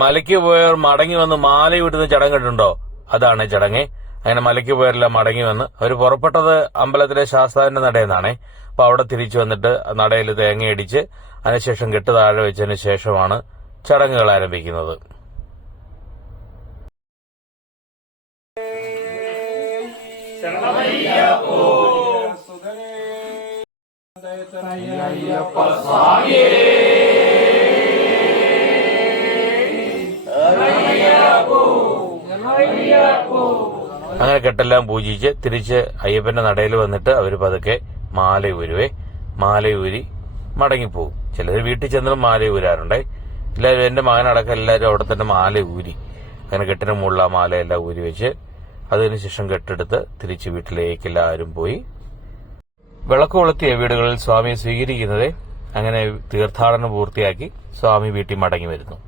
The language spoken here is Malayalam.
മലയ്ക്ക് പോയവർ മടങ്ങി വന്ന് മാല വിടുന്ന ചടങ്ങ് കണ്ടിട്ടുണ്ടോ? അതാണ് ചടങ്ങ്. അങ്ങനെ മലയ്ക്ക് പോയവരെല്ലാം മടങ്ങി വന്ന് അവർ പുറപ്പെട്ടത് അമ്പലത്തിലെ ശാസ്താവിന്റെ നടയെന്നാണേ. അപ്പൊ അവിടെ തിരിച്ചു വന്നിട്ട് നടയിൽ തേങ്ങയടിച്ച് അതിനുശേഷം കെട്ട് താഴെ വെച്ചതിന് ശേഷമാണ് ചടങ്ങുകൾ ആരംഭിക്കുന്നത്. അങ്ങനെ കെട്ടെല്ലാം പൂജിച്ച് തിരിച്ച് അയ്യപ്പന്റെ നടയിൽ വന്നിട്ട് അവർ പതുക്കെ മാല ഊരി മടങ്ങിപ്പോകും. ചിലർ വീട്ടിൽ ചെന്നാലും മാല ഊരാറുണ്ടേ. എല്ലാവരും എന്റെ മകനടക്കം എല്ലാവരും അവിടെ തന്നെ മാല ഊരി അങ്ങനെ കെട്ടിന് മുകളിൽ ആ മാലയെല്ലാം ഊരി വെച്ച് അതിനുശേഷം കെട്ടെടുത്ത് തിരിച്ച് വീട്ടിലേക്ക് എല്ലാവരും പോയി. വിളക്ക് കൊളുത്തിയ വീടുകളിൽ സ്വാമിയെ സ്വീകരിക്കുന്നത്. അങ്ങനെ തീർത്ഥാടനം പൂർത്തിയാക്കി സ്വാമി വീട്ടിൽ മടങ്ങി വരുന്നു.